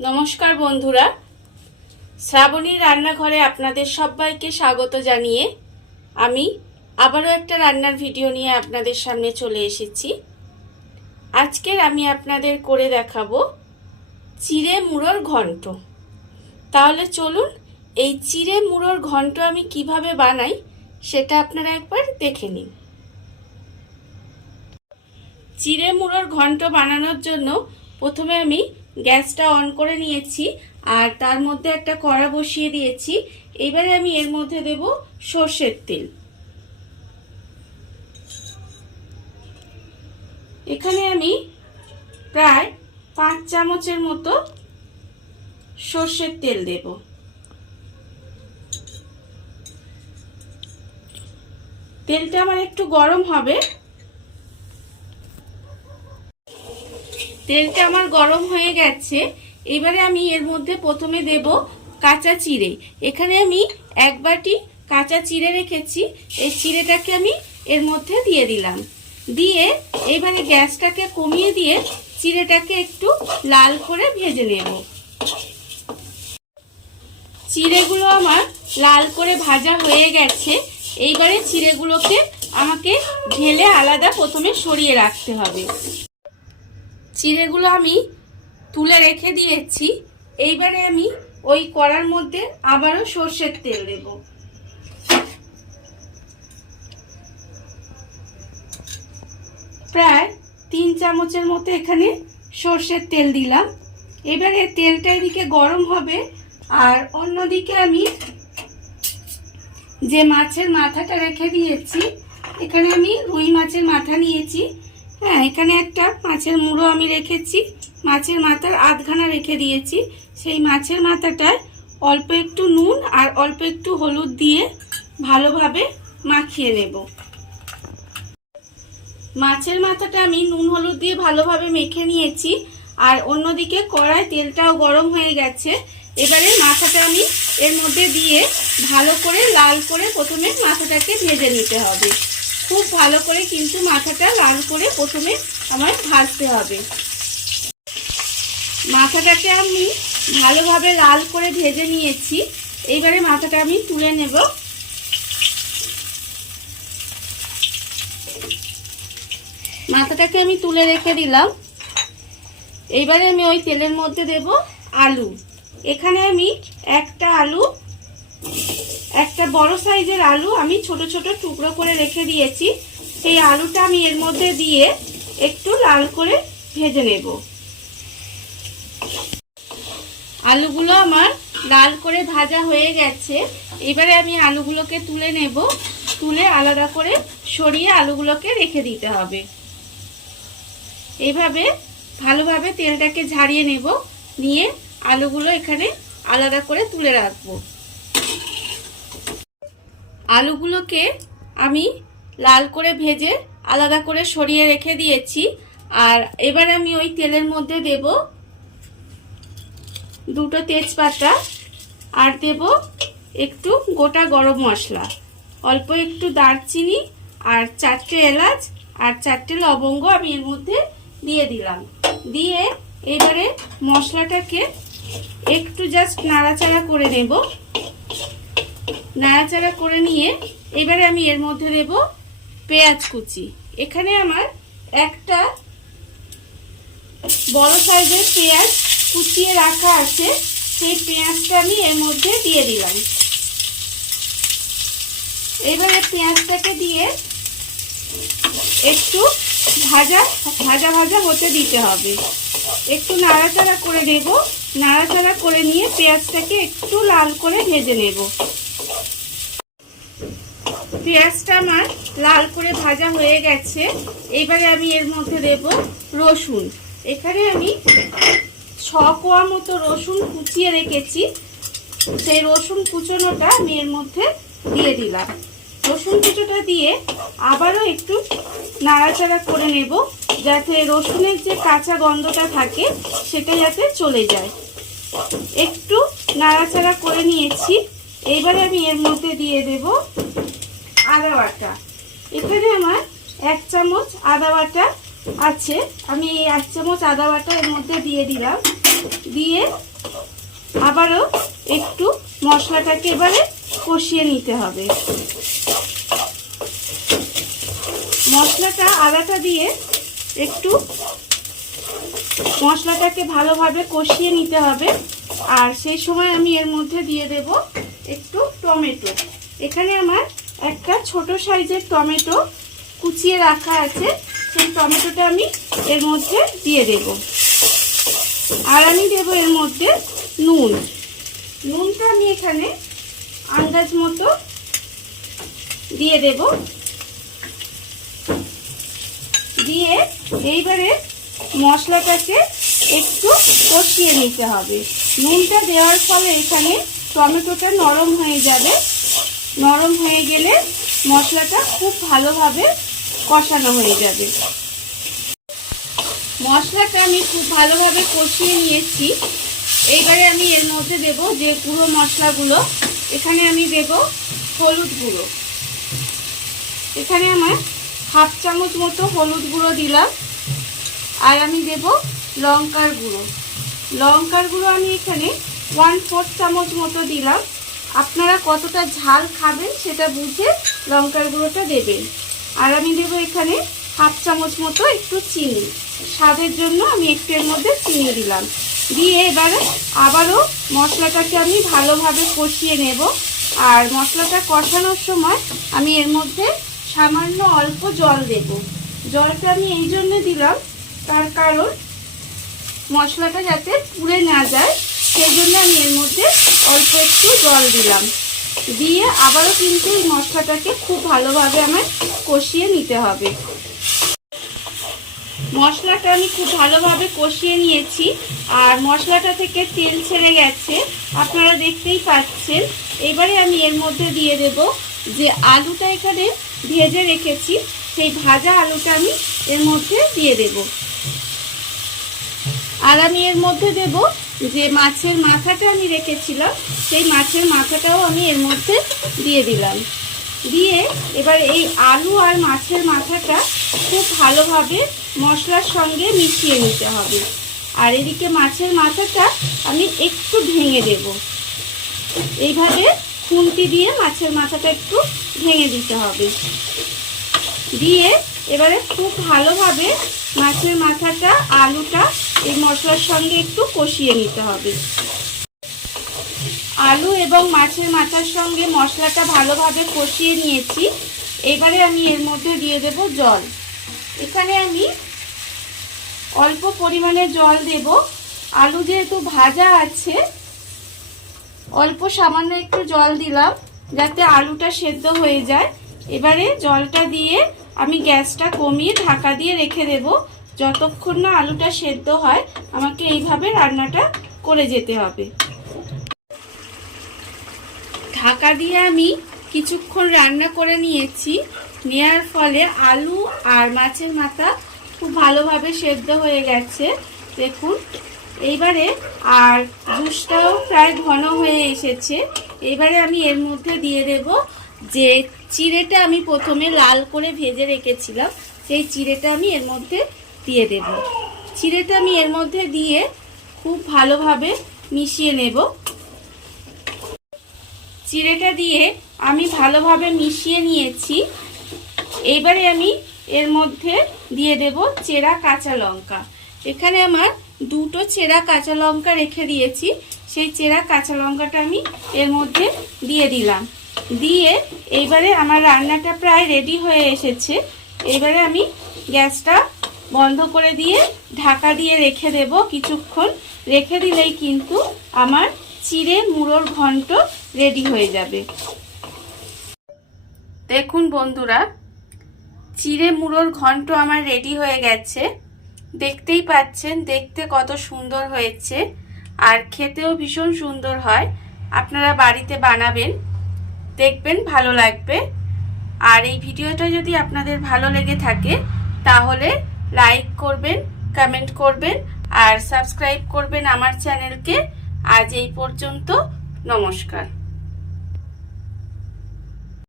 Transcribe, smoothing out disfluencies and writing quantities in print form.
নমস্কার বন্ধুরা, শ্রাবণীর রান্নাঘরে আপনাদের সবাইকে স্বাগত জানিয়ে আমি আবারও একটা রান্নার ভিডিও নিয়ে আপনাদের সামনে চলে এসেছি। আজকের আমি আপনাদের করে দেখাবো চিড়ে মুড়োর ঘন্ট। তাহলে চলুন এই চিড়ে মুড়োর ঘন্ট আমি কিভাবে বানাই সেটা আপনারা একবার দেখে নিন। চিড়ে মুড়োর ঘন্ট বানানোর জন্য প্রথমে আমি গ্যাসটা অন করে নিয়েছি আর তার মধ্যে একটা কড়া বসিয়ে দিয়েছি। এবারে আমি এর মধ্যে দেব সরষের তেল। এখানে আমি প্রায় 5 চামচের মতো সরষের তেল দেব। তেলটা আমার একটু গরম হবে। তেলটা আমার গরম হয়ে গেছে। এবারে আমি এর মধ্যে প্রথমে দেব কাঁচা চিড়ে। এখানে আমি 1 বাটি কাঁচা চিড়ে রেখেছি। এই চিড়েটাকে আমি এর মধ্যে দিয়ে দিলাম। দিয়ে এবারে গ্যাসটাকে কমিয়ে দিয়ে চিড়েটাকে একটু লাল করে ভেজে নেব। চিড়েগুলো আমার লাল করে ভাজা হয়ে গেছে। এইবারে চিড়েগুলোকে আমাকে ঢেলে আলাদা প্রথমে সরিয়ে রাখতে হবে। চিড়েগুলো আমি তুলে রেখে দিয়েছি। এইবারে আমি ওই কড়ার মধ্যে আবারও সরষের তেল দেব। প্রায় 3 চামচের মতো এখানে সরষের তেল দিলাম। এবারে তেলটা এদিকে গরম হবে আর অন্যদিকে আমি যে মাছের মাথাটা রেখে দিয়েছি, এখানে আমি রুই মাছের মাথা নিয়েছি। হ্যাঁ, এখানে একটা মাছের মুড়ো আমি রেখেছি। মাছের মাথার আধখানা রেখে দিয়েছি। সেই মাছের মাথাটায় অল্প একটু নুন আর অল্প একটু হলুদ দিয়ে ভালোভাবে মাখিয়ে নেব। মাছের মাথাটা আমি নুন হলুদ দিয়ে ভালোভাবে মেখে নিয়েছি আর অন্যদিকে কড়ায় তেলটাও গরম হয়ে গেছে। এবারে মাথাটা আমি এর মধ্যে দিয়ে ভালো করে লাল করে প্রথমে মাথাটাকে ভেজে নিতে হবে। খুব ভালো করে কিন্তু মাথাটা লাল করে প্রথমে আমার ভাজতে হবে। মাথাটাকে আমি ভালোভাবে লাল করে ভেজে নিয়েছি। এইবারে মাথাটা আমি তুলে নেব। মাথাটাকে আমি তুলে রেখে দিলাম। এইবারে আমি ওই তেলের মধ্যে দেব আলু। এখানে আমি একটা বড় সাইজের আলু আমি ছোট ছোট টুকরো করে রেখে দিয়েছি। সেই আলুটা আমি এর মধ্যে দিয়ে একটু লাল করে ভেজে নেব। আলুগুলো আমার লাল করে ভাজা হয়ে গেছে। এবারে আমি আলুগুলোকে তুলে নেব। তুলে আলাদা করে সরিয়ে আলুগুলোকে রেখে দিতে হবে। এইভাবে ভালোভাবে তেলটাকে ঝারিয়ে নেব। নিয়ে আলুগুলো এখানে আলাদা করে তুলে রাখবো। আলুগুলোকে আমি লাল করে ভেজে আলাদা করে সরিয়ে রেখে দিয়েছি। আর এবার আমি ওই তেলের মধ্যে দেব 2টো তেজপাতা আর দেব একটু গোটা গরম মশলা, অল্প একটু দারচিনি আর 4টে এলাচ আর 4টে লবঙ্গ আমি এর মধ্যে দিয়ে দিলাম। দিয়ে এবারে মশলাটাকে একটু জাস্ট নাড়াচাড়া করে নেব। নাড়াচাড়া করে নিয়ে এবারে আমি এর মধ্যে দেব পেঁয়াজ কুচি। এখানে আমার একটা বড় সাইজের পেঁয়াজ কুচিয়ে রাখা আছে। সেই পেঁয়াজটা আমি এর মধ্যে দিয়ে দিলাম। এবারে পেঁয়াজটাকে দিয়ে একটু ভাজা ভাজা হতে দিতে হবে। একটু নাড়াচাড়া করে নেব। নাড়াচাড়া করে নিয়ে পেঁয়াজটাকে একটু লাল করে ভেজে নেব। পেঁয়াজটা আমার লাল করে ভাজা হয়ে গেছে। এবারে আমি এর মধ্যে দেব রসুন। এখানে আমি 6 কোয়া মতো রসুন কুচিয়ে রেখেছি। সেই রসুন কুচোনোটা আমি এর মধ্যে দিয়ে দিলাম। রসুন কুচোটা দিয়ে আবারও একটু নাড়াচাড়া করে নেব, যাতে রসুনের যে কাঁচা গন্ধটা থাকে সেটা যাতে চলে যায়। একটু নাড়াচাড়া করে নিয়েছি। এইবারে আমি এর মধ্যে দিয়ে দেব আদা বাটা। এখানে আমার 1 চামচ আদা বাটা আছে। আমি এই 1 চামচ আদা বাটা এর মধ্যে দিয়ে দিলাম। দিয়ে আবারও একটু মশলাটাকে এবারে কষিয়ে নিতে হবে। মশলাটা আদাটা দিয়ে একটু মশলাটাকে ভালোভাবে কষিয়ে নিতে হবে। আর সেই সময় আমি এর মধ্যে দিয়ে দেব একটু টমেটো। এখানে আমার একটা ছোট সাইজের টমেটো কুচিয়ে রাখা আছে, সেই টমেটোটা আমি এর মধ্যে দিয়ে দেব। আর আমি দেব এর মধ্যে নুন। নুনটা আমি এখানে আন্দাজ মতো দিয়ে দেব। দিয়ে এইবারে মশলাটাকে একটু কষিয়ে নিতে হবে। নুনটা দেওয়ার ফলে এখানে টমেটোটা নরম হয়ে যাবে। নরম হয়ে গেলে মশলাটা খুব ভালোভাবে কষানো হয়ে যাবে। মশলাটা আমি খুব ভালোভাবে কষিয়ে নিয়েছি। এইবারে আমি এর মধ্যে দেব যে গুঁড়ো মশলাগুলো। এখানে আমি দেব হলুদ গুঁড়ো। এখানে আমার হাফ চামচ মতো হলুদ গুঁড়ো দিলাম। আর আমি দেব লঙ্কার গুঁড়ো। লঙ্কার গুঁড়ো আমি এখানে 1/4 চামচ মতো দিলাম। আপনারা কতটা ঝাল খাবেন সেটা বুঝে লঙ্কার গুঁড়োটা দেবেন। আর আমি দেব এখানে হাফ চামচ মতো একটু চিনি। স্বাদের জন্য আমি একটু এর মধ্যে চিনি দিলাম। দিয়ে এবারে আবারও মশলাটাকে আমি ভালোভাবে কষিয়ে নেব। আর মশলাটা কষানোর সময় আমি এর মধ্যে সামান্য অল্প জল দেব। জলটা আমি এই জন্য দিলাম, তার কারণ মশলাটা যাতে পুড়ে না যায়, সেই জন্য আমি এর মধ্যে অল্প একটু জল দিলাম। দিয়ে আবারও কিন্তু এই মশলাটাকে খুব ভালোভাবে আমার কষিয়ে নিতে হবে। মশলাটা আমি খুব ভালোভাবে কষিয়ে নিয়েছি। আর মশলাটা থেকে তেল ছেড়ে গেছে, আপনারা দেখতেই পাচ্ছেন। এবারে আমি এর মধ্যে দিয়ে দেব যে আলুটা এখানে ভেজে রেখেছি, সেই ভাজা আলুটা আমি এর মধ্যে দিয়ে দেব। আর আমি এর মধ্যে দেব যে মাছের মাথাটা আমি রেখেছিলাম, সেই মাছের মাথাটাও আমি এর মধ্যে দিয়ে দিলাম। দিয়ে এবার এই আলু আর মাছের মাথাটা খুব ভালোভাবে মশলার সঙ্গে মিশিয়ে নিতে হবে। আর এদিকে মাছের মাথাটা আমি একটু ভেঙে দেব। এইভাবে খুন্তি দিয়ে মাছের মাথাটা একটু ভেঙে দিতে হবে। দিয়ে এবারে খুব ভালোভাবে মাছের মাথাটা আলুটা এই মশলার সঙ্গে একটু কষিয়ে নিতে হবে। আলু এবং মাছের মাথার সঙ্গে মশলাটা ভালোভাবে কষিয়ে নিয়েছি। এবারে আমি এর মধ্যে দিয়ে দেব জল। এখানে আমি অল্প পরিমাণে জল দেব। আলু যেহেতু ভাজা আছে, অল্প সামান্য একটু জল দিলাম যাতে আলুটা সেদ্ধ হয়ে যায়। এবারে জলটা দিয়ে আমি গ্যাসটা কমিয়ে ঢাকা দিয়ে রেখে দেব। যতক্ষণ না আলুটা সেদ্ধ হয় আমাকে এইভাবে রান্নাটা করে যেতে হবে। ঢাকা দিয়ে আমি কিছুক্ষণ রান্না করে নিয়েছি। নেওয়ার ফলে আলু আর মাছের মাথা খুব ভালোভাবে সেদ্ধ হয়ে গেছে, দেখুন। এইবারে আর জুসটাও প্রায় ঘন হয়ে এসেছে। এবারে আমি এর মধ্যে দিয়ে দেব যে চিড়েটা আমি প্রথমে লাল করে ভেজে রেখেছিলাম, সেই চিড়েটা আমি এর মধ্যে দিয়ে দেব। চিড়েটা আমি এর মধ্যে দিয়ে খুব ভালোভাবে মিশিয়ে নেব। চিড়েটা দিয়ে আমি ভালোভাবে মিশিয়ে নিয়েছি। এবারে আমি এর মধ্যে দিয়ে দেব চেরা কাঁচা লঙ্কা। এখানে আমার দুটো চেরা কাঁচা লঙ্কা রেখে দিয়েছি, সেই চেরা কাঁচা লঙ্কাটা আমি এর মধ্যে দিয়ে দিলাম। দিয়ে এইবারে আমার রান্নাটা প্রায় রেডি হয়ে এসেছে। এবারে আমি গ্যাসটা বন্ধ করে দিয়ে ঢাকা দিয়ে রেখে দেব। কিছুক্ষণ রেখে দিলেই কিন্তু আমার চিড়ে মুড়োর ঘন্ট রেডি হয়ে যাবে। দেখুন বন্ধুরা, চিড়ে মুড়োর ঘন্ট আমার রেডি হয়ে গেছে। দেখতেই পাচ্ছেন দেখতে কত সুন্দর হয়েছে, আর খেতেও ভীষণ সুন্দর হয়। আপনারা বাড়িতে বানাবেন, দেখবেন ভালো লাগবে। আর এই ভিডিওটা যদি আপনাদের ভালো লেগে থাকে তাহলে লাইক করবেন, কমেন্ট করবেন আর সাবস্ক্রাইব করবেন আমার চ্যানেলকে। আজ এই পর্যন্ত, নমস্কার।